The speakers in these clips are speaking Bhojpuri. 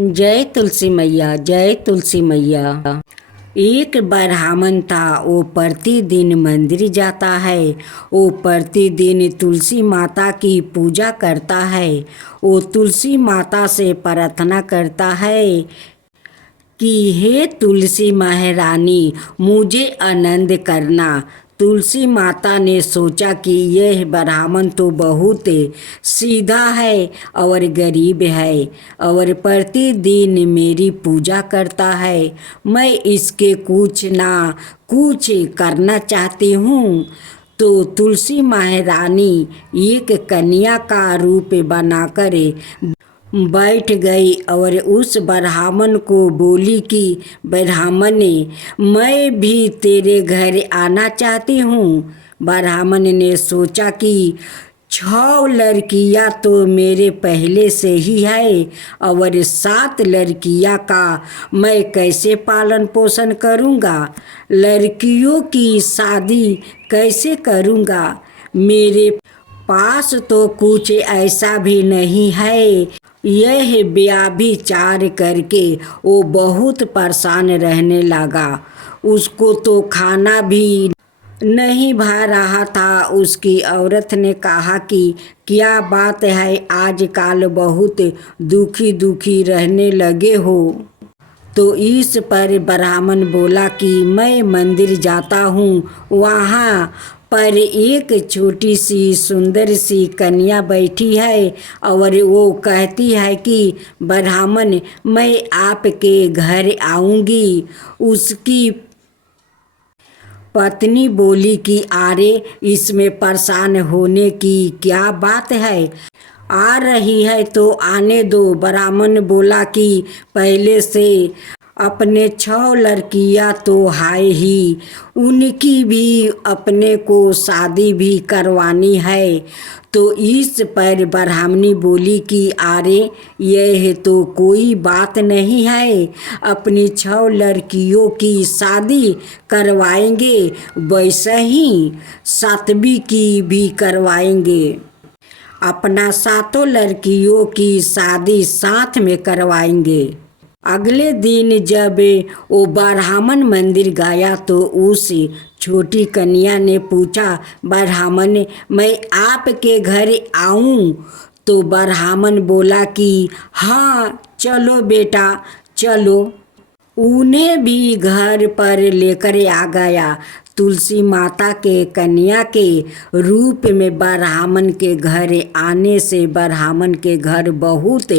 जय तुलसी मैया, जय तुलसी मैया। एक ब्राह्मण था, वो प्रतिदिन मंदिर जाता है। वो प्रतिदिन तुलसी माता की पूजा करता है। वो तुलसी माता से प्रार्थना करता है कि हे तुलसी महारानी, मुझे आनंद करना। तुलसी माता ने सोचा कि यह ब्राह्मण तो बहुत सीधा है और गरीब है और प्रतिदिन मेरी पूजा करता है। मैं इसके कुछ ना कुछ करना चाहती हूँ। तो तुलसी महारानी एक कन्या का रूप बनाकर बैठ गई और उस ब्राह्मण को बोली कि ब्राह्मण, मैं भी तेरे घर आना चाहती हूँ। ब्राह्मण ने सोचा कि 6 लड़कियाँ तो मेरे पहले से ही है और 7 लड़कियाँ का मैं कैसे पालन पोषण करूँगा, लड़कियों की शादी कैसे करूँगा। मेरे पास तो कुछ ऐसा भी नहीं है। यह व्यभिचार करके वो बहुत परेशान रहने लगा। उसको तो खाना भी नहीं भा रहा था। उसकी औरत ने कहा कि क्या बात है, आजकल बहुत दुखी दुखी रहने लगे हो। तो इस पर ब्राह्मण बोला कि मैं मंदिर जाता हूँ, वहाँ पर एक छोटी सी सुंदर सी कन्या बैठी है और वो कहती है कि ब्राह्मण, मैं आपके घर आऊँगी। उसकी पत्नी बोली कि अरे, इसमें परेशान होने की क्या बात है, आ रही है तो आने दो। ब्राह्मण बोला कि पहले से अपने 6 लड़कियां तो है ही, उनकी भी अपने को शादी भी करवानी है। तो इस पर ब्राह्मणी बोली कि अरे, यह तो कोई बात नहीं है, अपनी 6 लड़कियों की शादी करवाएंगे, वैसे ही 7वीं की भी करवाएंगे। अपना 7 लड़कियों की शादी साथ में करवाएंगे। अगले दिन जब वो ब्राह्मण मंदिर गया तो उस छोटी कन्या ने पूछा, ब्राह्मण, मैं आपके घर आऊं? तो ब्राह्मण बोला कि हाँ, चलो बेटा चलो। उन्हें भी घर पर लेकर आ गया। तुलसी माता के कन्या के रूप में ब्राह्मण के घर आने से ब्राह्मण के घर बहुत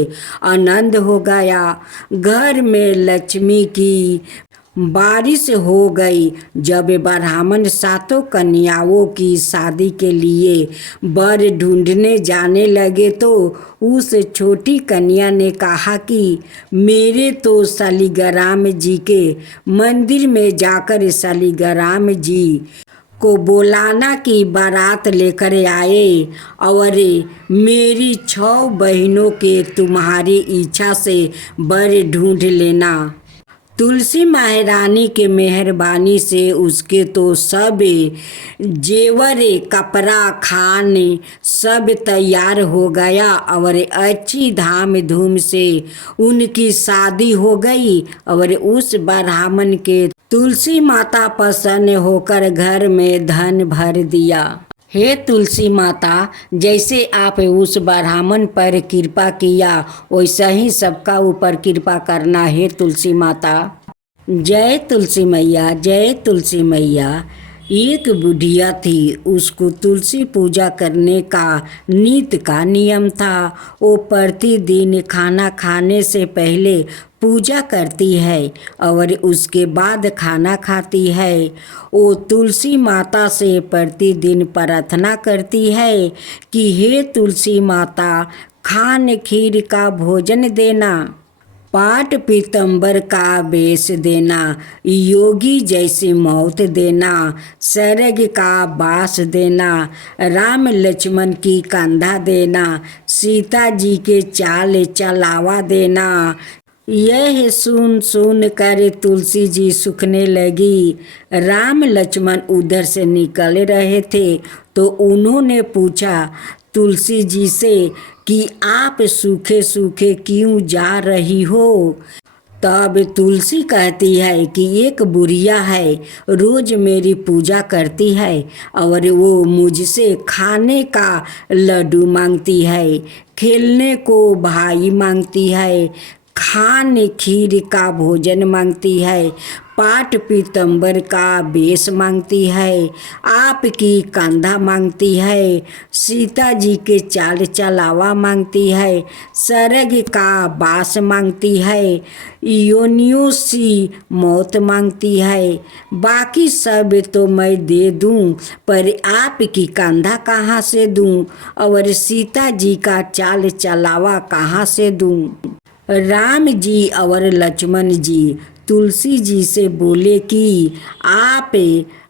आनंद हो गया। घर में लक्ष्मी की बारिश हो गई। जब ब्राह्मण 7 कन्याओं की शादी के लिए वर ढूंढने जाने लगे तो उस छोटी कन्या ने कहा कि मेरे तो शालिग्राम जी के मंदिर में जाकर शालिग्राम जी को बोलाना कि बारात लेकर आए और मेरी 6 बहनों के तुम्हारी इच्छा से वर ढूंढ लेना। तुलसी महारानी के मेहरबानी से उसके तो सब जेवर कपड़ा खान सब तैयार हो गया और अच्छी धाम धूम से उनकी शादी हो गई और उस ब्राह्मण के तुलसी माता प्रसन्न होकर घर में धन भर दिया। हे तुलसी माता, जैसे आप उस ब्राह्मण पर कृपा किया वैसा ही सबका ऊपर कृपा करना। हे तुलसी माता। जय तुलसी मैया, जय तुलसी मैया। एक बुढ़िया थी, उसको तुलसी पूजा करने का नित्य का नियम था। वो प्रतिदिन खाना खाने से पहले पूजा करती है और उसके बाद खाना खाती है। वो तुलसी माता से प्रतिदिन प्रार्थना करती है कि हे तुलसी माता, खान खीर का भोजन देना, पाट पीतंबर का वेश देना, योगी जैसी मौत देना, स्वर्ग का वास देना, राम लक्ष्मण की कंधा देना, सीता जी के चाल चलावा देना। यह सुन सुन कर तुलसी जी सूखने लगी। राम लक्ष्मण उधर से निकल रहे थे तो उन्होंने पूछा, तुलसी जी से कि आप सूखे सूखे क्यों जा रही हो। तब तुलसी कहती है कि एक बुढ़िया है, रोज मेरी पूजा करती है और वो मुझसे खाने का लड्डू मांगती है, खेलने को भाई मांगती है, खान खीर का भोजन मांगती है, पाट पीतम्बर का बेस मांगती है, आपकी कंधा मांगती है, सीता जी के चाल चलावा मांगती है, सरग का बास मांगती है, योनियों सी मौत मांगती है। बाकी सब तो मैं दे दूं, पर आपकी कंधा कहाँ से दूं और सीता जी का चाल चलावा कहाँ से दूं। राम जी और लक्ष्मण जी तुलसी जी से बोले कि आप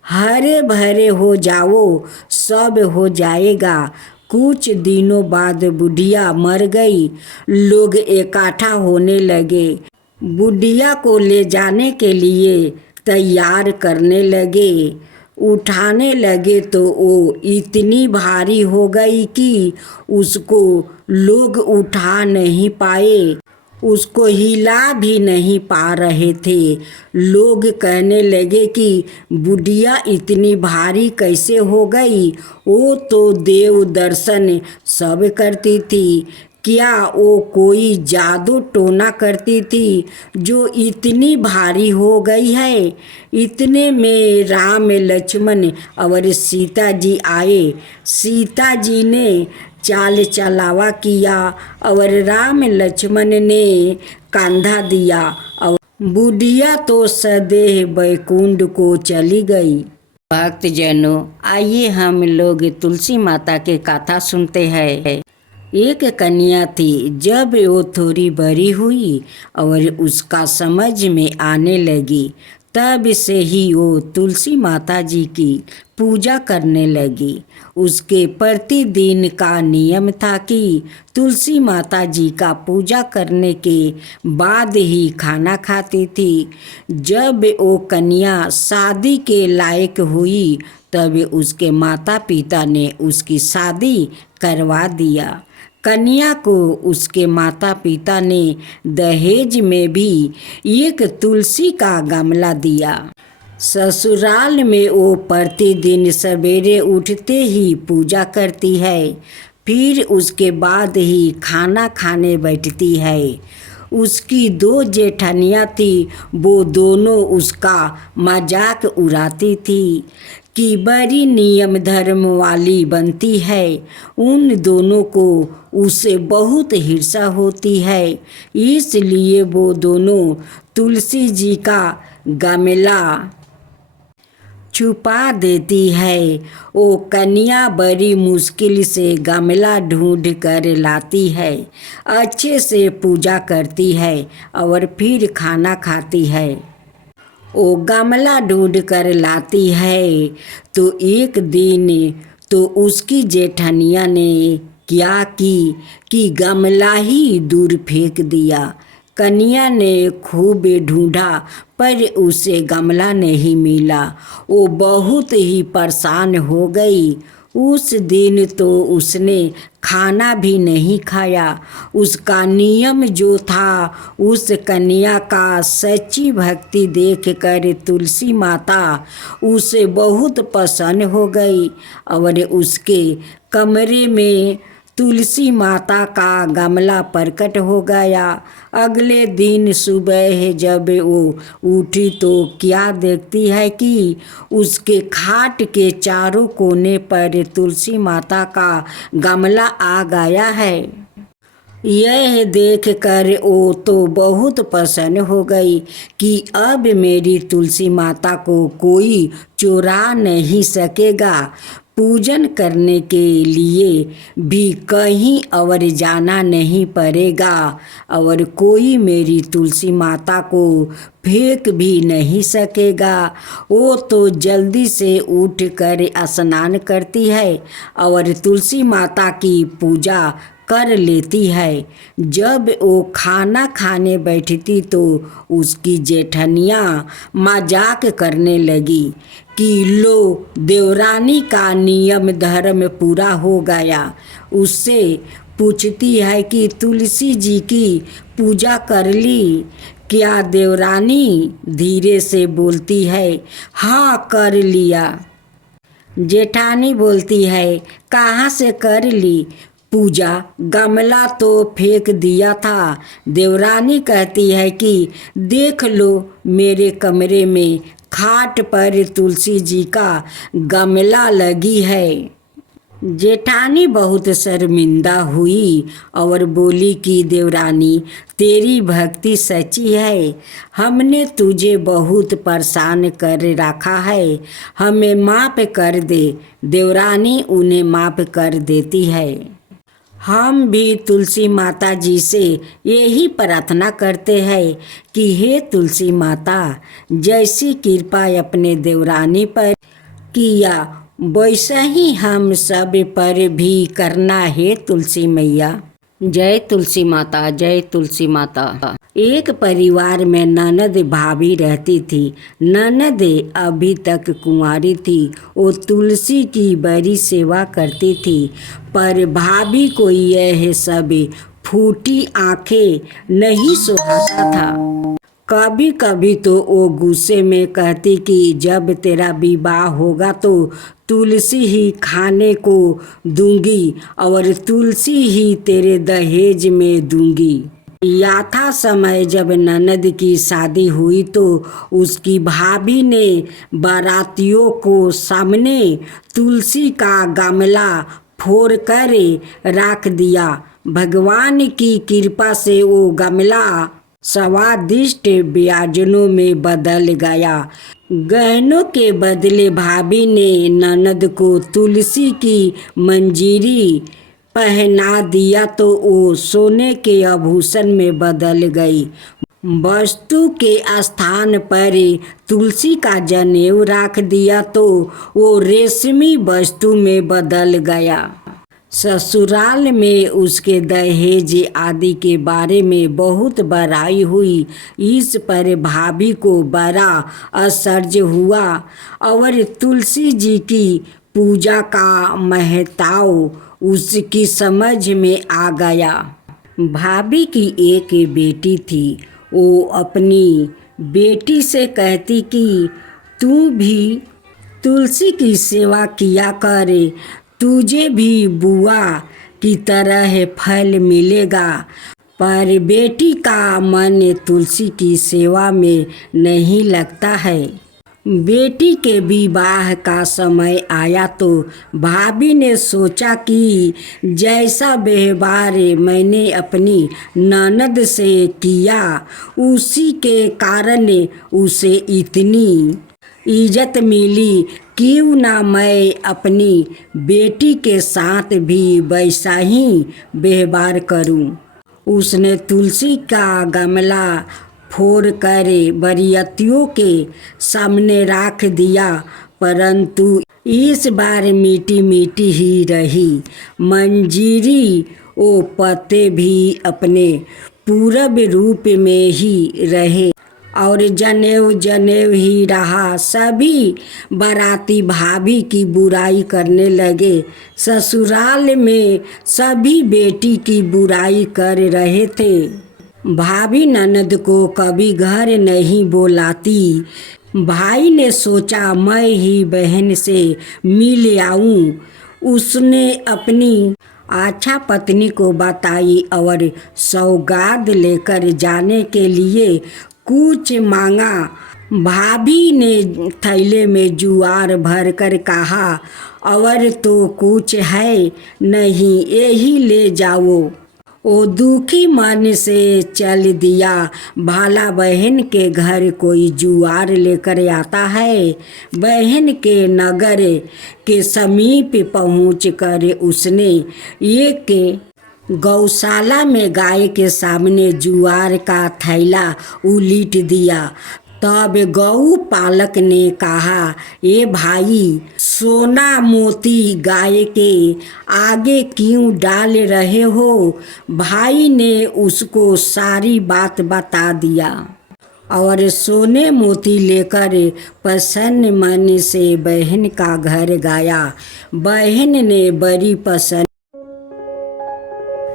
हरे भरे हो जाओ, सब हो जाएगा। कुछ दिनों बाद बुढ़िया मर गई। लोग इकट्ठा होने लगे, बुढ़िया को ले जाने के लिए तैयार करने लगे। उठाने लगे तो वो इतनी भारी हो गई कि उसको लोग उठा नहीं पाए, उसको हिला भी नहीं पा रहे थे। लोग कहने लगे कि बुढ़िया इतनी भारी कैसे हो गई, वो तो देव दर्शन सब करती थी, क्या वो कोई जादू टोना करती थी जो इतनी भारी हो गई है। इतने में राम लक्ष्मण और सीता जी आए। सीता जी ने चाल चलावा किया और राम लक्ष्मण ने कंधा दिया और बुढ़िया तो सदैह बैकुंठ को चली गई। भक्तजनों, आइए हम लोग तुलसी माता के कथा सुनते हैं। एक कन्या थी, जब वो थोड़ी बड़ी हुई और उसका समझ में आने लगी, तब से ही वो तुलसी माता जी की पूजा करने लगी। उसके प्रतिदिन का नियम था कि तुलसी माता जी का पूजा करने के बाद ही खाना खाती थी। जब वो कन्या शादी के लायक हुई, तब उसके माता पिता ने उसकी शादी करवा दिया। कन्या को उसके माता पिता ने दहेज में भी एक तुलसी का गमला दिया। ससुराल में वो प्रतिदिन सवेरे उठते ही पूजा करती है, फिर उसके बाद ही खाना खाने बैठती है। उसकी 2 जेठनियाँ थी, वो दोनों उसका मजाक उड़ाती थी कि बड़ी नियम धर्म वाली बनती है। उन दोनों को उससे बहुत ईर्ष्या होती है, इसलिए वो दोनों तुलसी जी का गमला छुपा देती है। वो कन्या बड़ी मुश्किल से गमला ढूंढ कर लाती है, अच्छे से पूजा करती है और फिर खाना खाती है। वो गमला ढूंढ कर लाती है तो एक दिन तो उसकी जेठनिया ने क्या कि गमला ही दूर फेंक दिया। कन्या ने खूब ढूंढा पर उसे गमला नहीं मिला। वो बहुत ही परेशान हो गई। उस दिन तो उसने खाना भी नहीं खाया। उसका नियम जो था, उस कन्या का सच्ची भक्ति देखकर तुलसी माता उसे बहुत पसंद हो गई और उसके कमरे में तुलसी माता का गमला प्रकट हो गया। अगले दिन सुबह जब वो उठी तो क्या देखती है कि उसके खाट के चारों कोने पर तुलसी माता का गमला आ गया है। यह देखकर वो तो बहुत प्रसन्न हो गई कि अब मेरी तुलसी माता को कोई चुरा नहीं सकेगा। पूजन करने के लिए भी कहीं और जाना नहीं पड़ेगा और कोई मेरी तुलसी माता को फेंक भी नहीं सकेगा। वो तो जल्दी से उठ कर स्नान करती है और तुलसी माता की पूजा कर लेती है। जब वो खाना खाने बैठती तो उसकी जेठनियाँ मजाक करने लगी कि लो देवरानी का नियम धर्म पूरा हो गया। उससे पूछती है कि तुलसी जी की पूजा कर ली क्या देवरानी? धीरे से बोलती है हाँ कर लिया। जेठानी बोलती है कहाँ से कर ली पूजा? गमला तो फेंक दिया था। देवरानी कहती है कि देख लो मेरे कमरे में खाट पर तुलसी जी का गमला लगी है। जेठानी बहुत शर्मिंदा हुई और बोली कि देवरानी तेरी भक्ति सच्ची है, हमने तुझे बहुत परेशान कर रखा है, हमें माफ़ कर दे। देवरानी उन्हें माफ़ कर देती है। हम भी तुलसी माता जी से यही प्रार्थना करते हैं कि हे तुलसी माता, जैसी कृपा अपने देवरानी पर किया वैसा ही हम सब पर भी करना है तुलसी मैया। जय तुलसी माता, जय तुलसी माता। एक परिवार में ननद भाभी रहती थी। ननद अभी तक कुंवारी थी। वो तुलसी की बड़ी सेवा करती थी, पर भाभी को यह सब फूटी आंखें नहीं सुहाता था। कभी कभी तो वो गुस्से में कहती कि जब तेरा विवाह होगा तो तुलसी ही खाने को दूंगी और तुलसी ही तेरे दहेज में दूंगी। यथा समय जब ननद की शादी हुई तो उसकी भाभी ने बारातियों को सामने तुलसी का गमला फोड़ कर रख दिया। भगवान की कृपा से वो गमला स्वादिष्ट व्यंजनों में बदल गया। गहनों के बदले भाभी ने ननद को तुलसी की मंजीरी पहना दिया तो वो सोने के आभूषण में बदल गई। वस्तु के स्थान पर तुलसी का जनेऊ रख दिया तो वो रेशमी वस्तु में बदल गया। ससुराल में उसके दहेज आदि के बारे में बहुत बड़ाई हुई। इस पर भाभी को बड़ा आश्चर्य हुआ और तुलसी जी की पूजा का महत्व उसकी समझ में आ गया। भाभी की एक बेटी थी। वो अपनी बेटी से कहती कि तू भी तुलसी की सेवा किया करे, तुझे भी बुआ की तरह फल मिलेगा। पर बेटी का मन तुलसी की सेवा में नहीं लगता है। बेटी के विवाह का समय आया तो भाभी ने सोचा कि जैसा व्यवहार मैंने अपनी ननद से किया उसी के कारण उसे इतनी इज्जत मिली, क्यों ना मैं अपनी बेटी के साथ भी वैसा ही व्यवहार करूं। उसने तुलसी का गमला फोड़ कर बरियातियों के सामने रख दिया, परंतु इस बार मीठी मीठी ही रही मंजीरी। वो पत्ते भी अपने पूर्व रूप में ही रहे और जनेऊ जनेऊ ही रहा। सभी बाराती भाभी की बुराई करने लगे। ससुराल में सभी बेटी की बुराई कर रहे थे। भाभी ननद को कभी घर नहीं बुलाती। भाई ने सोचा मैं ही बहन से मिल आऊं। उसने अपनी अच्छा पत्नी को बताई और सौगात लेकर जाने के लिए कुछ मांगा। भाभी ने थैले में जुआर भरकर कहा और तो कुछ है नहीं, यही ले जाओ। वो दुखी मन से चल दिया। भाला बहन के घर कोई जुआर लेकर आता है। बहन के नगर के समीप पहुंचकर उसने एक गौशाला में गाय के सामने जुआर का थैला उलीट दिया। तब गौ पालक ने कहा, ए भाई, सोना मोती गाय के आगे क्यों डाल रहे हो? भाई ने उसको सारी बात बता दिया और सोने मोती लेकर प्रसन्न मन से बहन का घर गया। बहन ने बड़ी पसंद।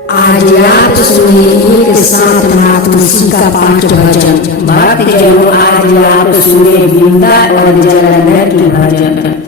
आज आप सुनिए एक साथ माँ तुलसी का 5 भजन। भक्त जनों, आज आप सुने वृंदा और जलंधर की भजन।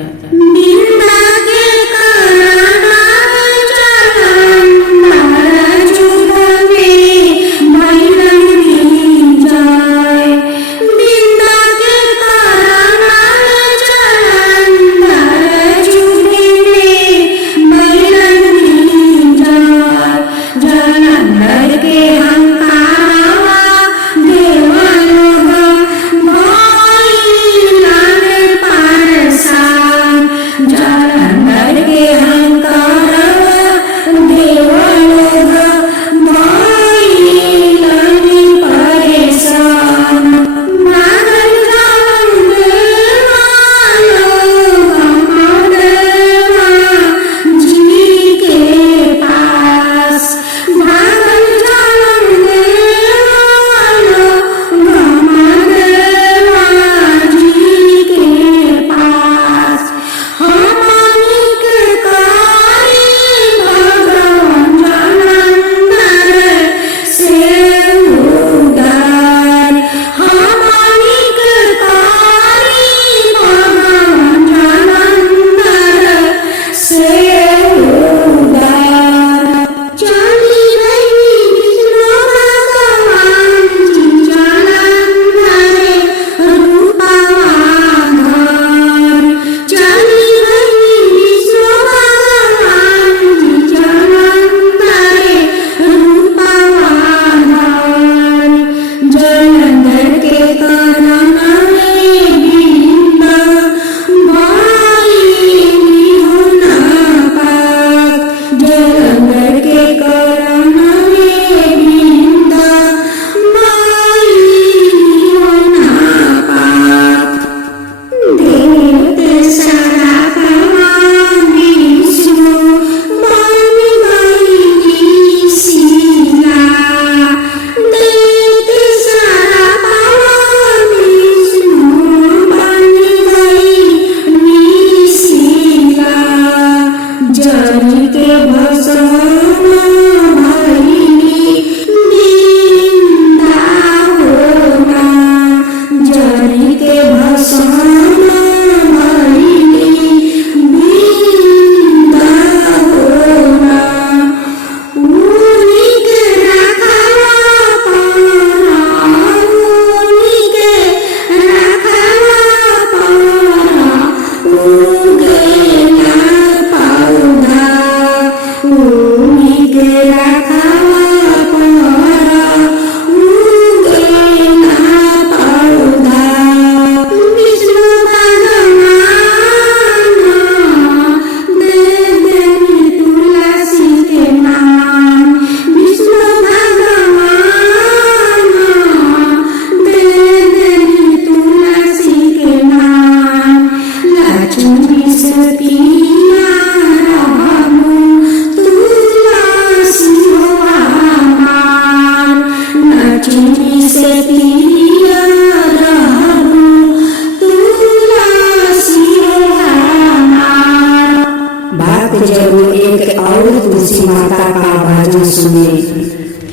तुलसी माता का भजन सुनिए।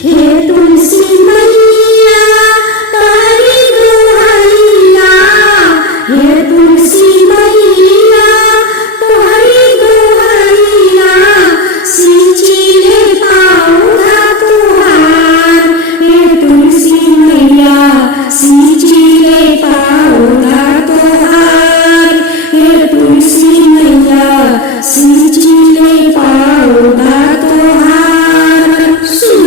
हे तुलसी मैया तारी दुहाइया, हे तुलसी मैया तारी दुहाइया, सिंचिले पाऊंगा तुहार। हे तुलसी मैया सिंचिले पाऊंगा तुहार। हे तुलसी मैया सिंचिले पाऊंगा तुहार। सुन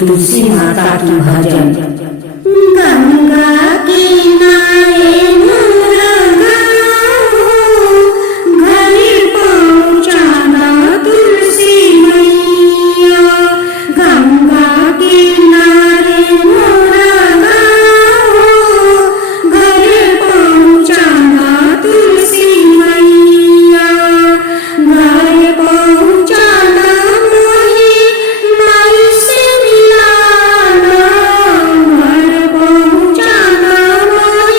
तुलसी माता की भजन। गंगा किनारे मोरा गाँव हो, घरे पहुँचाना तुलसी मैया। गंगा किनारे मोरा गाँव हो, घरे पहुँचाना तुलसी मैया। घरे पहुँचाना मोहे माई से मिलाना, घर पहुँचाना मोहे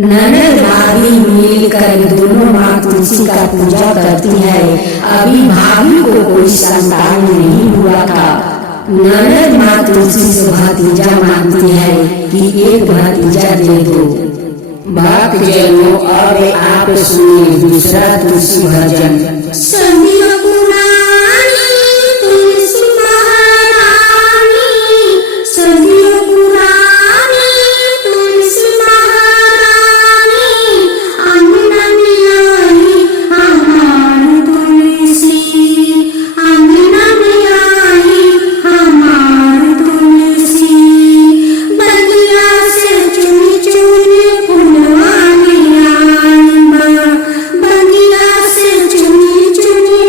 ननद भाभी मिलकर दोनों माँ तुलसी का पूजा करती है। अभी भाभी को कोई संतान नहीं हुआ था। ननद माँ तुलसी से भतीजा मांगती है कि एक भतीजा दे दो। भक्त जनों, अब आप सुनिए दूसरा तुलसी भजन। सदियों पुरानी तुलसी महारानी, सदियों पुरानी तुलसी महारानी, अंगना में आई हमारी तुलसी, अंगना में आई हमारी तुलसी। बगिया से चुनी चुनी फुलवानी आई माँ, बगिया से चुनी चुनी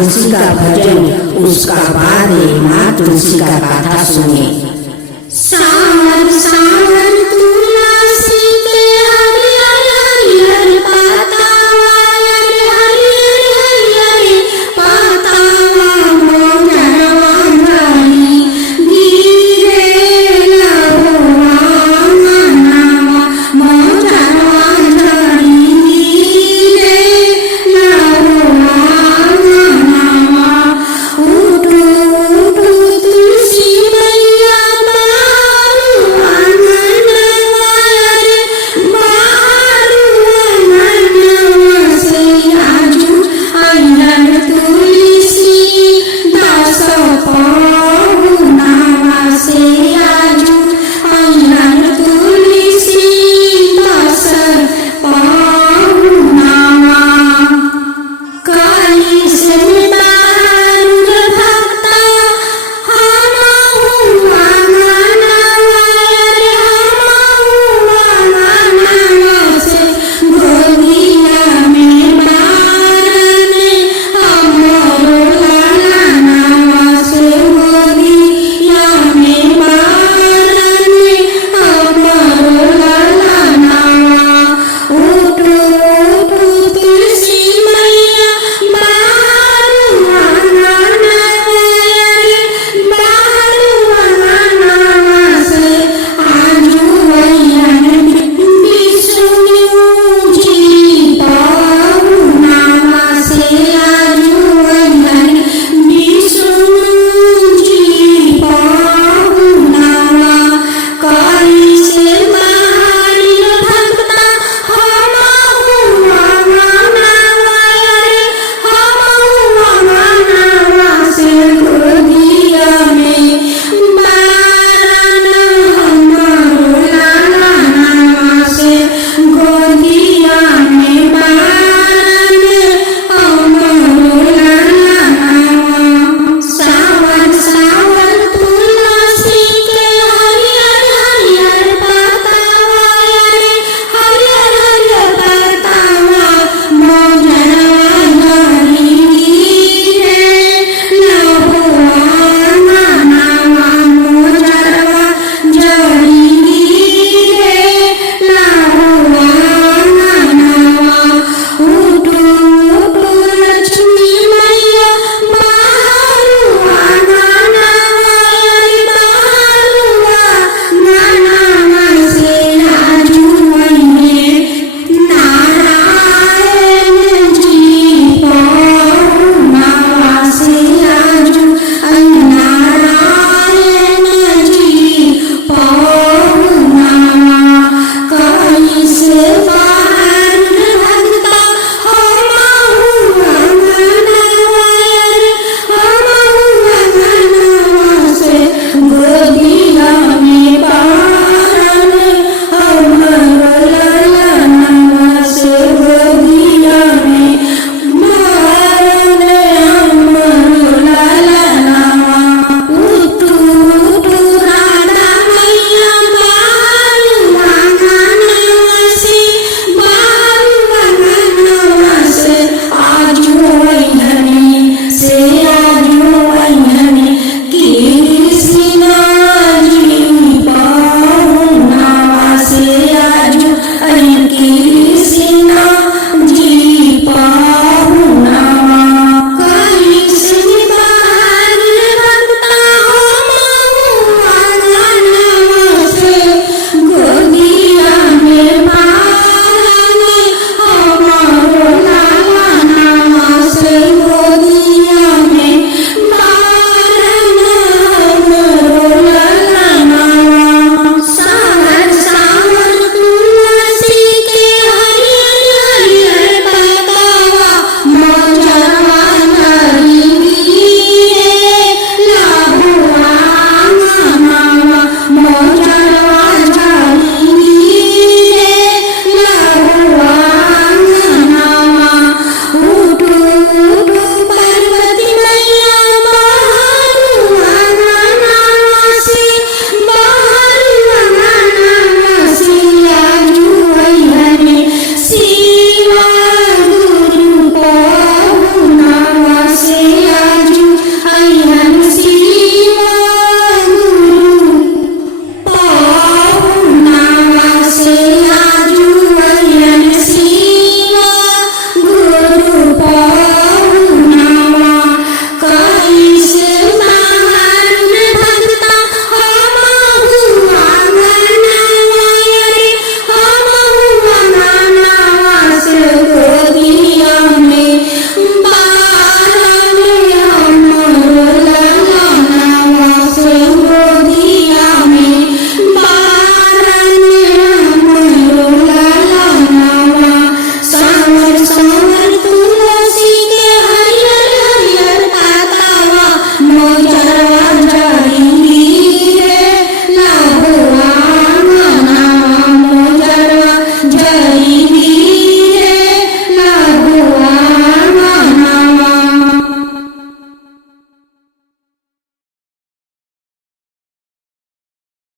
तुलसी का भजन उसका बाद है, माँ तुलसी का गाथा सुने।